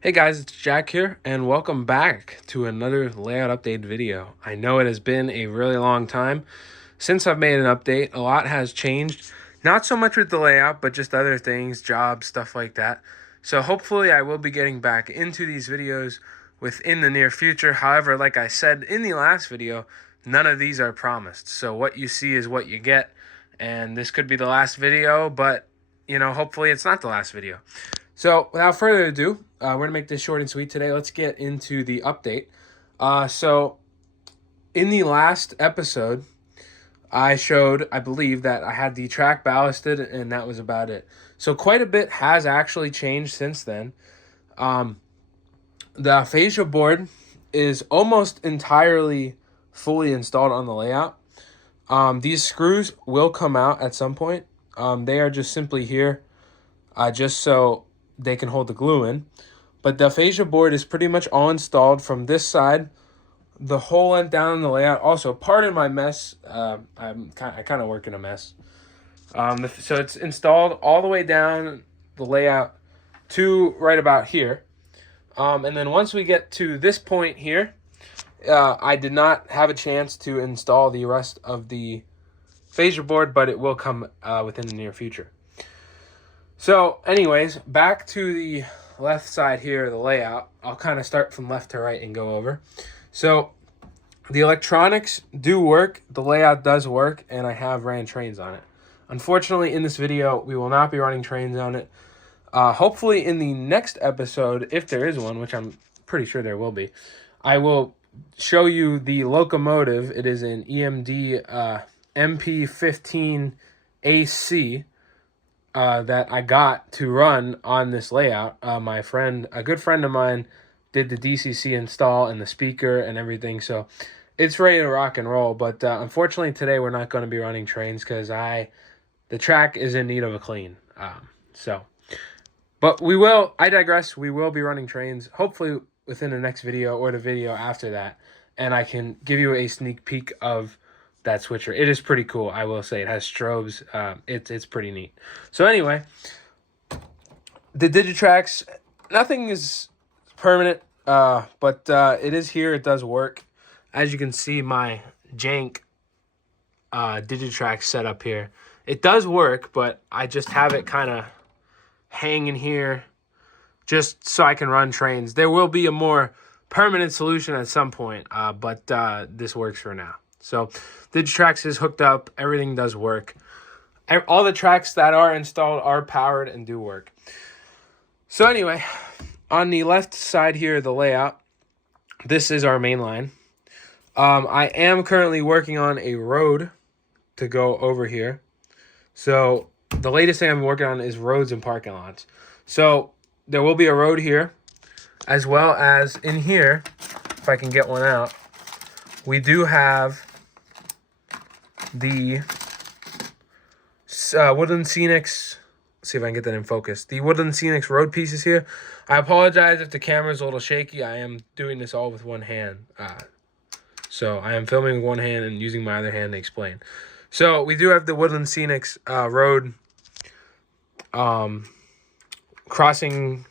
Hey guys, it's Jack here, and welcome back to another layout update video. I know it has been a really long time since I've made an update. A lot has changed, not so much with the layout, but just other things, jobs, stuff like that. So hopefully I will be getting back into these videos within the near future. However, like I said in the last video, none of these are promised. So what you see is what you get, and this could be the last video, but hopefully it's not the last video. So without further ado, we're going to make this short and sweet today. Let's get into the update. So in the last episode, I showed, I believe, that I had the track ballasted, and that was about it. So quite a bit has actually changed since then. The fascia board is almost entirely fully installed on the layout. These screws will come out at some point. They are just simply here, just so they can hold the glue in. But the fascia board is pretty much all installed from this side, the whole length down in the layout. Also, pardon my mess. I kind of work in a mess. So it's installed all the way down the layout to right about here. And then once we get to this point here, I did not have a chance to install the rest of the fascia board, but it will come within the near future. So anyways, back to the left side here, the layout. I'll kind of start from left to right and go over. So the electronics do work, the layout does work, and I have ran trains on it. Unfortunately, in this video, we will not be running trains on it. Hopefully in the next episode, if there is one, which I'm pretty sure there will be, I will show you the locomotive. It is an EMD MP15 AC. That I got to run on this layout. A good friend of mine, did the DCC install and the speaker and everything, so it's ready to rock and roll. But unfortunately today we're not going to be running trains because the track is in need of a clean. But we will. I digress. We will be running trains hopefully within the next video or the video after that, and I can give you a sneak peek of that switcher. It is pretty cool, I will say. It has strobes. It's pretty neat. So anyway, the Digitrax, nothing is permanent, but it is here. It does work. As you can see, my jank Digitrax setup here. It does work, but I just have it kind of hanging here just so I can run trains. There will be a more permanent solution at some point, but this works for now. So Digitrax is hooked up. Everything does work. All the tracks that are installed are powered and do work. So anyway, on the left side here, the layout, this is our main line. I am currently working on a road to go over here. So the latest thing I'm working on is roads and parking lots. So there will be a road here, as well as in here, if I can get one out, we do have the Woodland Scenics. Let's see if I can get that in focus. The Woodland Scenics road pieces here. I apologize if the camera's a little shaky. I am doing this all with one hand. So I am filming with one hand and using my other hand to explain. So we do have the Woodland Scenics road crossing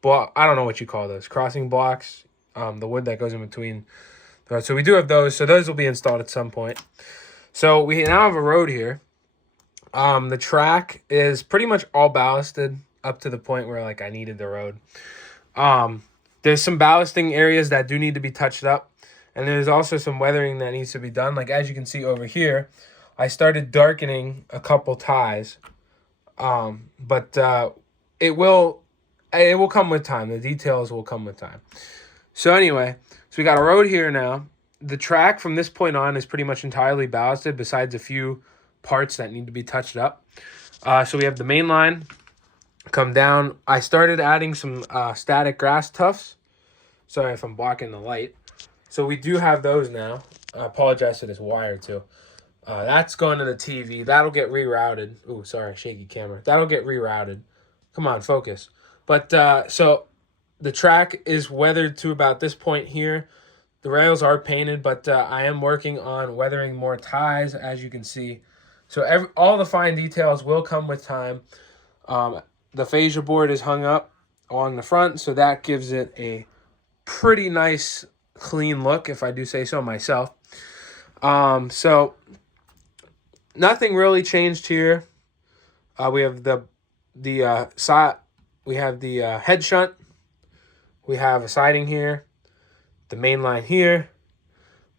block. I don't know what you call those. Crossing blocks. The wood that goes in between. So we do have those. So those will be installed at some point. So we now have a road here. The track is pretty much all ballasted up to the point where I needed the road. There's some ballasting areas that do need to be touched up. And there's also some weathering that needs to be done. As you can see over here, I started darkening a couple ties. But it will come with time. The details will come with time. So anyway, so we got a road here now. The track from this point on is pretty much entirely ballasted, besides a few parts that need to be touched up. So we have the main line come down. I started adding some static grass tufts. Sorry if I'm blocking the light. So we do have those now. I apologize for this wire too. That's going to the TV. That'll get rerouted. Ooh, sorry, shaky camera. That'll get rerouted. Come on, focus. But so the track is weathered to about this point here. The rails are painted, but I am working on weathering more ties, as you can see. So all the fine details will come with time. The fascia board is hung up. along the front, so that gives it a pretty nice clean look, if I do say so myself. So nothing really changed here. We have the side, we have the head shunt, we have a siding here, the main line here.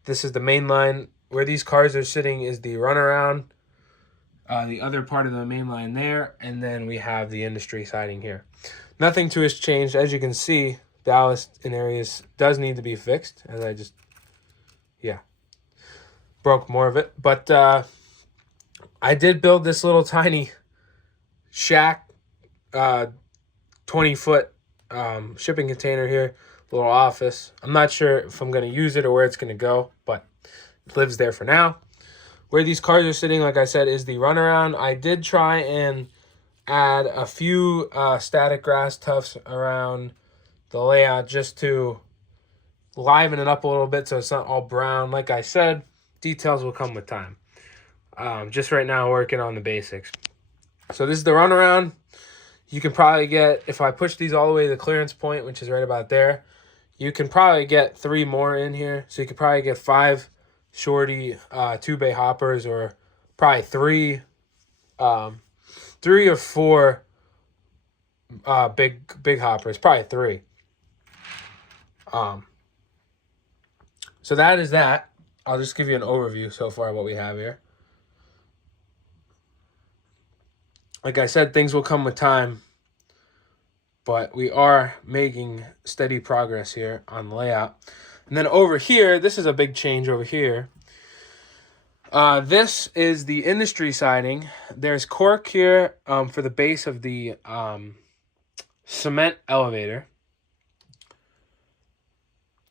This is the main line. Where these cars are sitting is the runaround. The other part of the main line there, and then we have the industry siding here. Nothing too has changed. As you can see, ballast in areas does need to be fixed, as I just, broke more of it. But I did build this little tiny shack, 20-foot shipping container here, little office. I'm not sure if I'm going to use it or where it's going to go, but it lives there for now. Where these cars are sitting, like I said, is the runaround. I did try and add a few static grass tufts around the layout just to liven it up a little bit so it's not all brown. Like I said, details will come with time. Just right now, working on the basics. So this is the runaround. You can probably get, if I push these all the way to the clearance point, which is right about there, you can probably get 3 more in here. So you could probably get 5 shorty 2-bay hoppers, or probably 3 or 4 big hoppers, probably 3. So that is that. I'll just give you an overview so far of what we have here. Like I said, things will come with time, but we are making steady progress here on the layout. And then over here, this is a big change over here. This is the industry siding. There's cork here for the base of the cement elevator.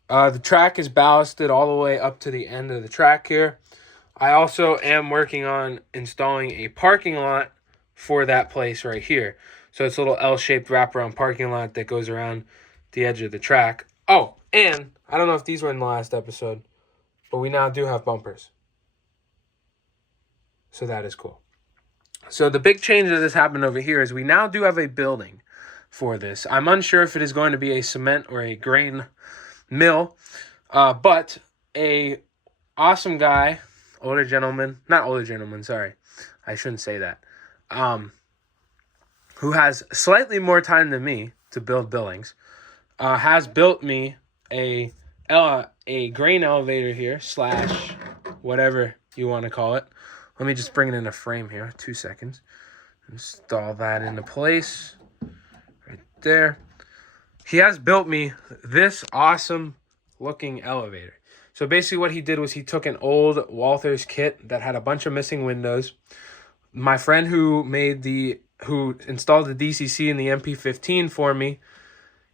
The track is ballasted all the way up to the end of the track here. I also am working on installing a parking lot for that place right here. So it's a little L-shaped wraparound parking lot that goes around the edge of the track. Oh, and I don't know if these were in the last episode, but we now do have bumpers. So that is cool. So the big change that has happened over here is we now do have a building for this. I'm unsure if it is going to be a cement or a grain mill, but a awesome guy, older gentleman, not older gentleman, sorry, I shouldn't say that, who has slightly more time than me to build buildings, has built me a grain elevator here, slash whatever you want to call it. Let me just bring it in a frame here, 2 seconds. Install that into place, right there. He has built me this awesome looking elevator. So basically what he did was he took an old Walthers kit that had a bunch of missing windows. My friend who installed the DCC and the MP15 for me,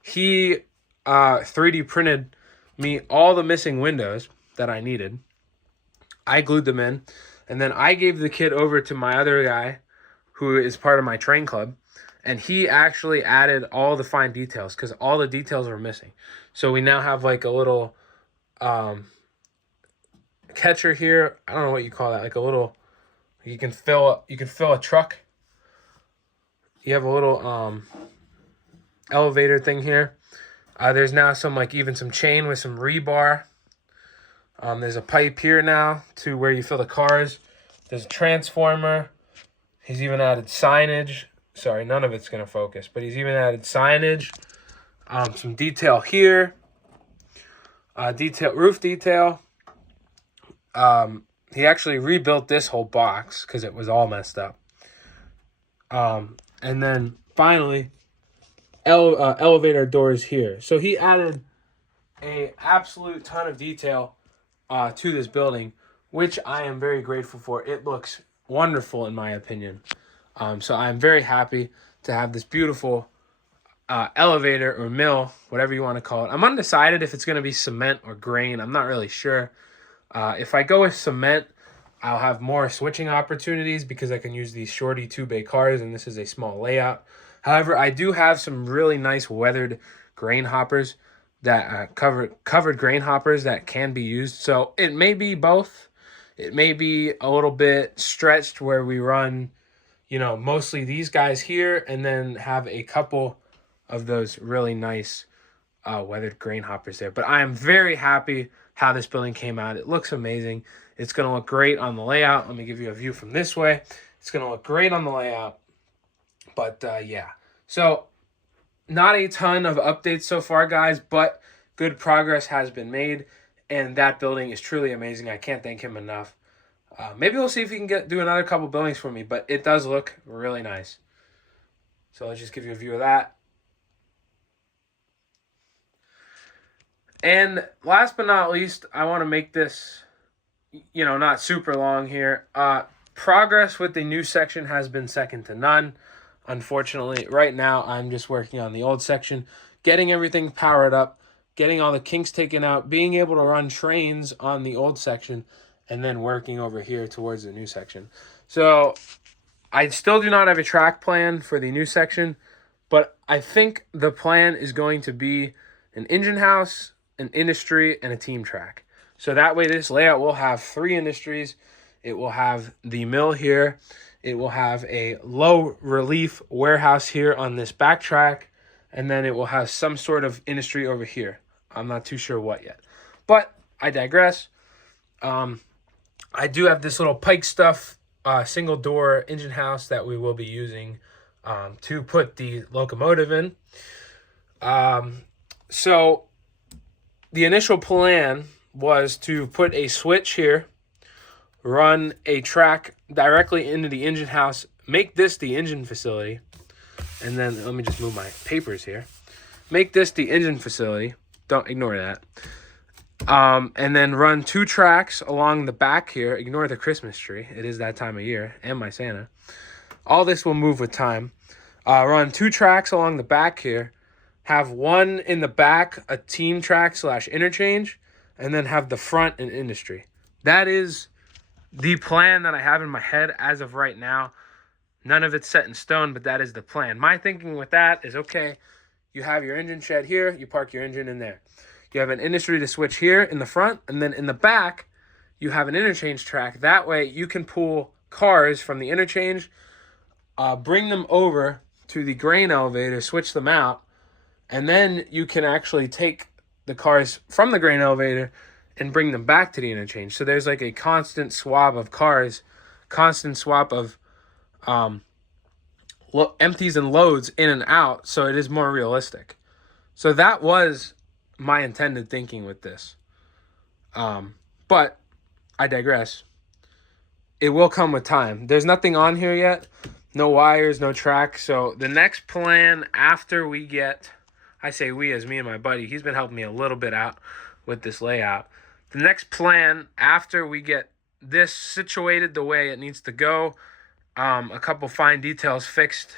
he 3D printed me all the missing windows that I needed. I glued them in, and then I gave the kit over to my other guy who is part of my train club, and he actually added all the fine details because all the details were missing. So we now have like a little catcher here. I don't know what you call that, like a little, you can fill a truck. You have a little elevator thing here. There's now even some chain with some rebar. There's a pipe here now to where you fill the cars. There's a transformer. He's even added signage. Sorry, none of it's going to focus, but he's even added signage. Some detail here. Roof detail. He actually rebuilt this whole box because it was all messed up. And then finally, elevator doors here. So he added a absolute ton of detail to this building, which I am very grateful for. It looks wonderful in my opinion. So I'm very happy to have this beautiful elevator or mill, whatever you want to call it. I'm undecided if it's going to be cement or grain. I'm not really sure. If I go with cement, I'll have more switching opportunities because I can use these shorty 2-bay cars, and this is a small layout. However, I do have some really nice weathered grain hoppers that covered grain hoppers that can be used. So it may be both. It may be a little bit stretched where we run, mostly these guys here and then have a couple of those really nice weathered grain hoppers there. But I am very happy how this building came out. It looks amazing. It's going to look great on the layout. Let me give you a view from this way. It's going to look great on the layout. But yeah, so not a ton of updates so far, guys, but good progress has been made, and that building is truly amazing. I can't thank him enough. Maybe we'll see if he can do another couple buildings for me, but it does look really nice. So let's just give you a view of that. And last but not least, I want to make this, not super long here. Progress with the new section has been second to none. Unfortunately, right now, I'm just working on the old section, getting everything powered up, getting all the kinks taken out, being able to run trains on the old section, and then working over here towards the new section. So I still do not have a track plan for the new section, but I think the plan is going to be an engine house, an industry, and a team track. So that way this layout will have 3 industries. It will have the mill here. It will have a low relief warehouse here on this back track, and then it will have some sort of industry over here. I'm not too sure what yet, but I digress. I do have this little Pike stuff single door engine house that we will be using to put the locomotive in. So the initial plan was to put a switch here, run a track directly into the engine house, make this the engine facility, and then let me just move my papers here. Make this the engine facility. Don't ignore that. And then run 2 tracks along the back here. Ignore the Christmas tree. It is that time of year, and my Santa. All this will move with time. Run 2 tracks along the back here. Have one in the back, a team track / interchange, and then have the front an industry. That is the plan that I have in my head as of right now. None of it's set in stone, but that is the plan. My thinking with that is, okay, you have your engine shed here, you park your engine in there. You have an industry to switch here in the front, and then in the back, you have an interchange track. That way, you can pull cars from the interchange, bring them over to the grain elevator, switch them out, and then you can actually take the cars from the grain elevator and bring them back to the interchange. So there's like a constant swap of cars, constant swap of empties and loads in and out, so it is more realistic. So that was my intended thinking with this. But I digress. It will come with time. There's nothing on here yet. No wires, no track. So the next plan after we get, I say we as me and my buddy, he's been helping me a little bit out with this layout. The next plan after we get this situated the way it needs to go, a couple fine details fixed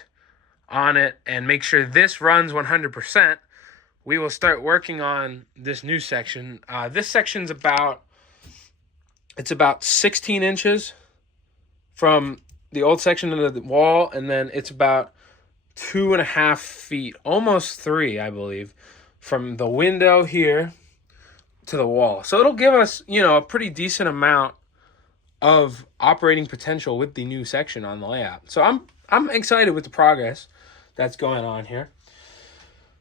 on it, and make sure this runs 100%, we will start working on this new section. This section's about 16 inches from the old section to the wall, and then it's about 2.5 feet, almost 3, I believe, from the window here to the wall. So it'll give us, a pretty decent amount of operating potential with the new section on the layout. So I'm excited with the progress that's going on here.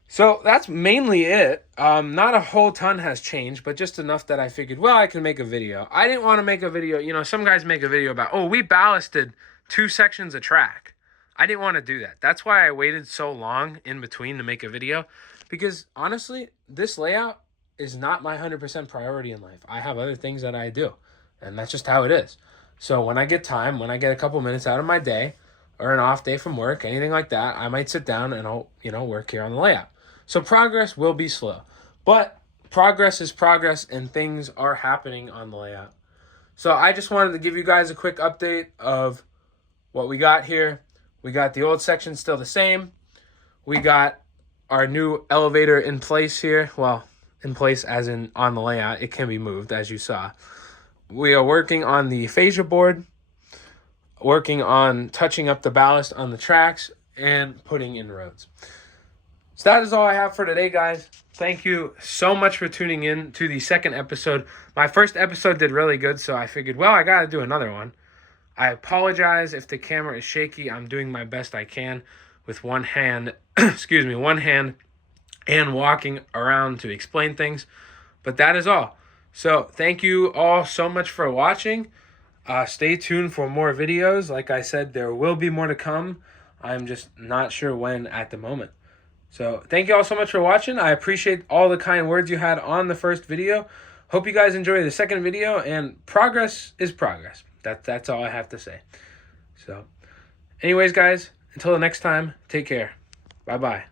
So that's mainly it. Not a whole ton has changed, but just enough that I figured, well, I can make a video. I didn't want to make a video. Some guys make a video about, we ballasted 2 sections of track. I didn't want to do that. That's why I waited so long in between to make a video, because honestly, this layout is not my 100% priority in life. I have other things that I do, and that's just how it is. So when I get time, when I get a couple minutes out of my day or an off day from work, anything like that, I might sit down and I'll, work here on the layout. So progress will be slow, but progress is progress, and things are happening on the layout. So I just wanted to give you guys a quick update of what we got here. We got the old section still the same. We got our new elevator in place here. Well, in place as in on the layout. It can be moved, as you saw. We are working on the fascia board, working on touching up the ballast on the tracks, and putting in roads. So that is all I have for today, guys. Thank you so much for tuning in to the second episode. My first episode did really good, so I figured, well, I got to do another one. I apologize if the camera is shaky. I'm doing my best I can. with one hand, excuse me, one hand, and walking around to explain things. But that is all. So thank you all so much for watching. Stay tuned for more videos. Like I said, there will be more to come. I'm just not sure when at the moment. So thank you all so much for watching. I appreciate all the kind words you had on the first video. Hope you guys enjoy the second video, and progress is progress. That's all I have to say. So anyways, guys, until the next time, take care. Bye-bye.